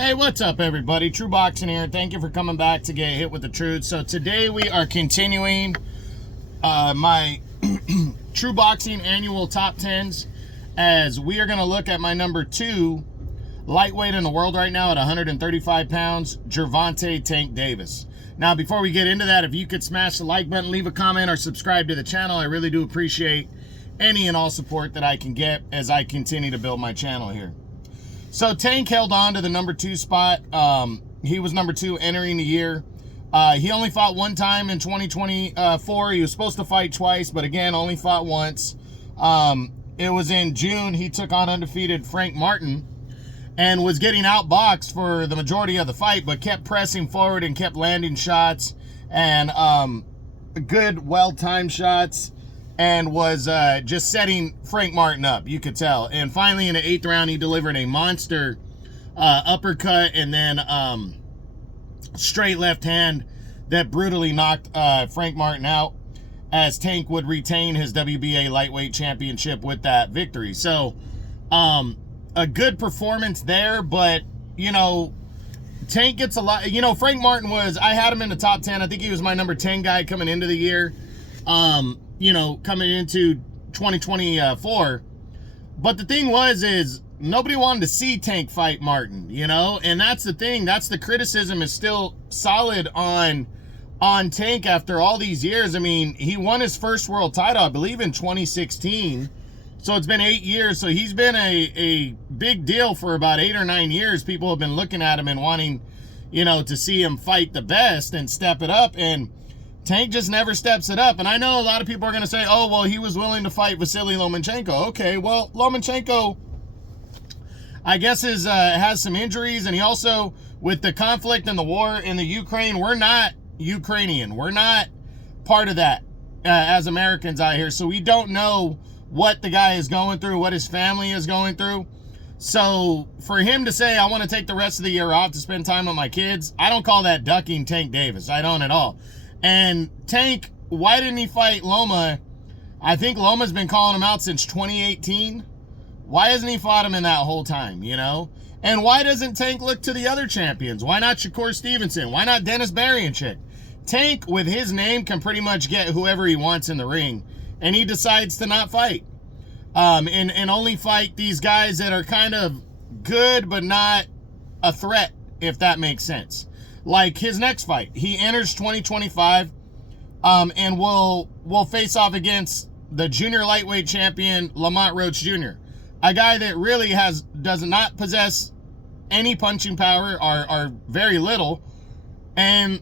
Hey, what's up, everybody? True Boxing here. Thank you for coming back to get hit with the truth. So today we are continuing my True Boxing annual top 10s, as we are going to look at my number 2 lightweight in the world right now at 135 pounds, Gervonta Tank Davis. Now, before we get into that, if you could smash the like button, leave a comment, or subscribe to the channel, I really do appreciate any and all support that I can get as I continue to build my channel here. So Tank held on to the number 2 spot. He was number 2 entering the year. He only fought one time in 2024. He was supposed to fight twice, but again, only fought once. It was in June. He took on undefeated Frank Martin and was getting outboxed for the majority of the fight, but kept pressing forward and kept landing shots and good, well-timed shots, and was just setting Frank Martin up, you could tell. And finally, in the 8th round, he delivered a monster uppercut and then straight left hand that brutally knocked Frank Martin out, as Tank would retain his WBA lightweight championship with that victory. So, a good performance there, but, you know, Tank gets a lot. You know, Frank Martin was, I had him in the top 10. I think he was my number 10 guy coming into the year. You know, coming into 2024. But the thing is nobody wanted to see Tank fight Martin, you know? And that's the thing. That's the criticism is still solid on Tank after all these years. I mean, he won his first world title, I believe, in 2016. So it's been 8 years. So he's been a big deal for about 8 or 9 years. People have been looking at him and wanting, you know, to see him fight the best and step it up. And Tank just never steps it up. And I know a lot of people are going to say, oh, well, he was willing to fight Vasily Lomachenko. Okay, well, Lomachenko, I guess, has some injuries. And he also, with the conflict and the war in the Ukraine, we're not Ukrainian. We're not part of that as Americans out here. So we don't know what the guy is going through, what his family is going through. So for him to say, I want to take the rest of the year off to spend time with my kids, I don't call that ducking Tank Davis. I don't at all. And Tank, why didn't he fight Loma? I think Loma's been calling him out since 2018. Why hasn't he fought him in that whole time, you know? And why doesn't Tank look to the other champions? Why not Shakur Stevenson? Why not Dennis Berrienchik? Tank, with his name, can pretty much get whoever he wants in the ring. And he decides to not fight. And only fight these guys that are kind of good but not a threat, if that makes sense. Like his next fight, he enters 2025 and will face off against the junior lightweight champion Lamont Roach Jr., a guy that really does not possess any punching power or very little. And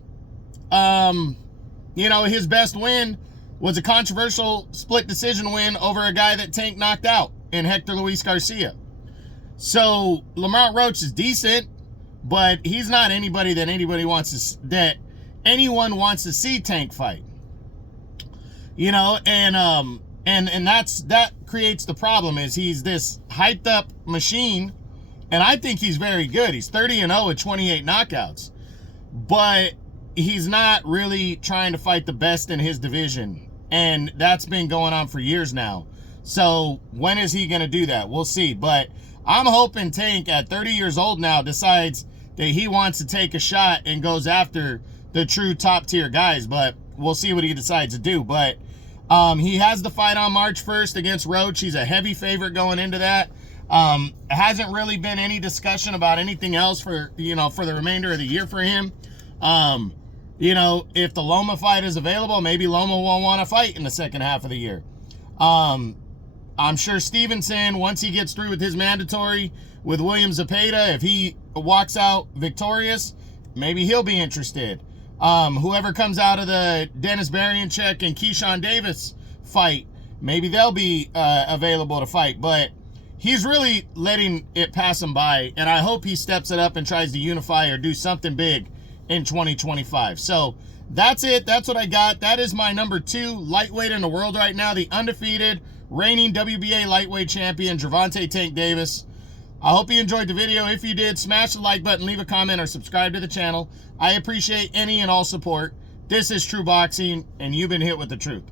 you know, his best win was a controversial split decision win over a guy that Tank knocked out in Hector Luis Garcia. So Lamont Roach is decent, but he's not anybody that anyone wants to see Tank fight. You know, and that creates the problem, is he's this hyped up machine, and I think he's very good. He's 30-0 with 28 knockouts. But he's not really trying to fight the best in his division, and that's been going on for years now. So when is he going to do that? We'll see. But I'm hoping Tank, at 30 years old now, decides that he wants to take a shot and goes after the true top tier guys. But we'll see what he decides to do. But he has the fight on March 1st against Roach. He's a heavy favorite going into that. Hasn't really been any discussion about anything else for the remainder of the year for him. You know, if the Loma fight is available, maybe Loma won't want to fight in the second half of the year. I'm sure Stevenson, once he gets through with his mandatory with William Zepeda, if he walks out victorious, maybe he'll be interested. Whoever comes out of the Dennis Berrienchik and Keyshawn Davis fight, maybe they'll be available to fight. But he's really letting it pass him by, and I hope he steps it up and tries to unify or do something big in 2025. So that's it. That's what I got. That is my number 2 lightweight in the world right now, the undefeated reigning WBA lightweight champion, Gervonta Tank Davis. I hope you enjoyed the video. If you did, smash the like button, leave a comment, or subscribe to the channel. I appreciate any and all support. This is True Boxing, and you've been hit with the truth.